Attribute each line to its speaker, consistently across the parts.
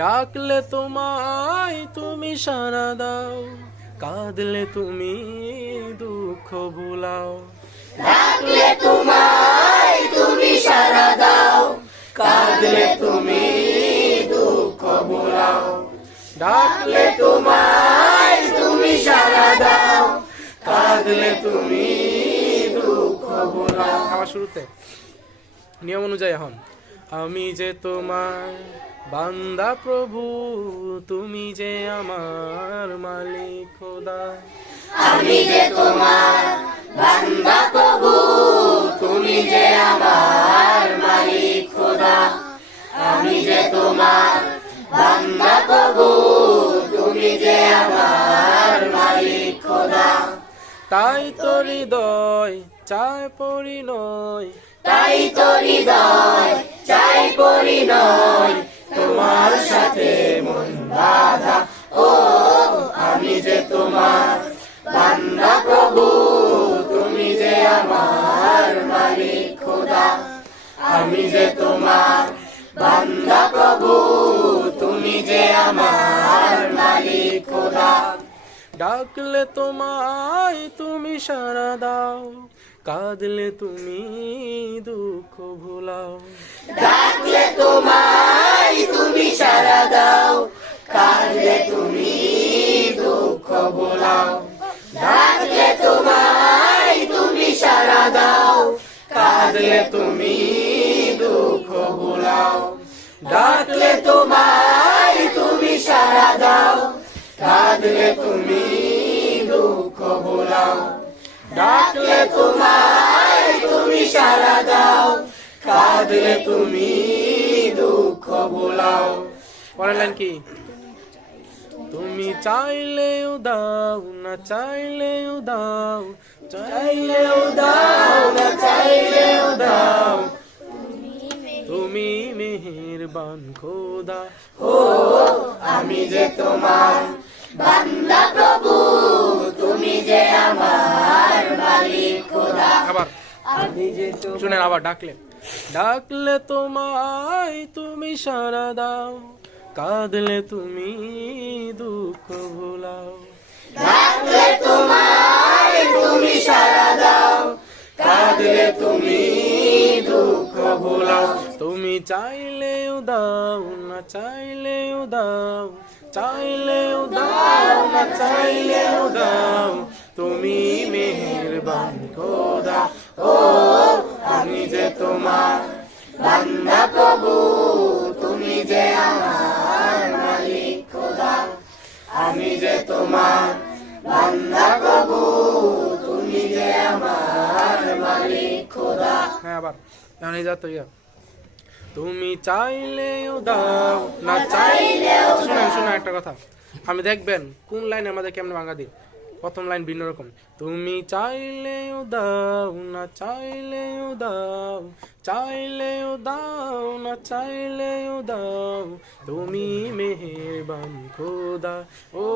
Speaker 1: ডাকলে তোমায় তুমি সারা দাও কাঁদলে তুমি দুঃখ ভুলাও।
Speaker 2: ডাকলে তোমায় তুমি সারা দাও
Speaker 1: কাঁদলে তুমি দুঃখ ভুলাও। ডাকলে
Speaker 2: তোমায় তুমি সারা দাও
Speaker 1: কাঁদলে তুমি দুঃখ ভুলাও। আমার শুরুতে নিয়ম অনুযায়ী এখন আমি যে তোমার বান্দা প্রভু তুমি যে আমার মালিক খোদা।
Speaker 2: আমি যে তোমার বান্দা প্রভু তুমি যে আমার মালিক খোদা। আমি যে তোমার বান্দা প্রভু তুমি যে আমার মালিক খোদা।
Speaker 1: তাই তো হৃদয় চায় পরিণয়।
Speaker 2: তাই তো হৃদয় যে তোমার বান্দা প্রভু, তুমি যে আমার মালিক খোদা।
Speaker 1: ডাকলে তোমায় তুমি সারা দাও, কাঁদলে তুমি দুঃখ ভুলাও।
Speaker 2: ডাকলে তোমায় তুমি সারা দাও, কাঁদলে তুমি দুঃখ বোলাও ডাকলে তোমায় তুমি সারা দাও,
Speaker 1: কাঁদলে তুমি দুঃখ ভুলাও
Speaker 2: ডাকলে তোমায় তুমি সারা দাও।
Speaker 1: কাঁদলে তুমি দুঃখ ভুলাও
Speaker 2: ডাকলে তোমায় তুমি সারা দাও।
Speaker 1: কাঁদলে তুমি দুঃখ ভুলাও পরের কি? তুমি চাইলেও দাও, না চাইলেও দাও। চাইলেও দাও, না চাইলেও দাও। তুমি মেহেরবান খোদা।
Speaker 2: ও আমি যে তোমার বান্দা প্রভু তুমি যে আমার মালিক খোদা।
Speaker 1: আবার।
Speaker 2: আমি যে
Speaker 1: শুনেন আবার ডাকলে। ডাকলে তোমায় তুমি সারা দাও কাঁদলে তুমি দুঃখ ভুলাও।
Speaker 2: ডাকলে তোমায় তুমি
Speaker 1: চাইলেও দাও না চাইলেও দাও চাইলেও দাও না চাইলেও দাও তুমি মেহেরবান খোদা, ও আমি যে তোমার
Speaker 2: বান্দা প্রভু, তুমি যে আমার মালিক খোদা,
Speaker 1: আমি যে তোমার
Speaker 2: বান্দা প্রভু, তুমি যে আমার মালিক খোদা।
Speaker 1: হ্যাঁ আবার। এখন এই যাতো ইয়া। তুমি চাইলেও দাও না চাইলেও শুনেন শুনেন একটা কথা। আমি দেখবেন কোন লাইন আমাদের কেমন ভাঙা দিই? প্রথম লাইন ভিন্ন রকম। তুমি চাইলেও দাও না চাইলেও দাও। চাইলেও দাও না চাইলেও দাও। তুমি মেহেরবান খোদা ও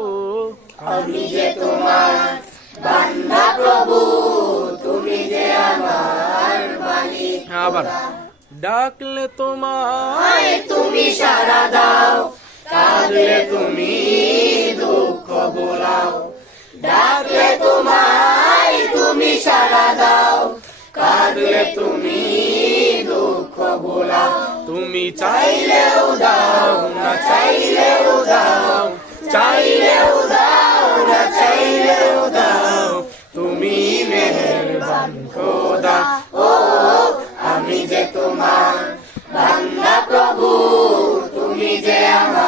Speaker 2: আমি যে তোমার বান্দা প্রভু তুমি যে আমার মালিক
Speaker 1: আবার। ডাকলে তোমার
Speaker 2: আয় তুমি সারা দাও। কাঁদলে তুমি দুঃখ বোলাও ডাকলে তোমায়, তুমি সারা দাও। কাঁদলে তুমি দুঃখ বোলাও
Speaker 1: তুমি চাইলেও দাও না, চাইলেও দাও।
Speaker 2: চাইলেও দাও না, চাইলেও দাও।
Speaker 1: তুমি মেহেরবান খোদা
Speaker 2: teu.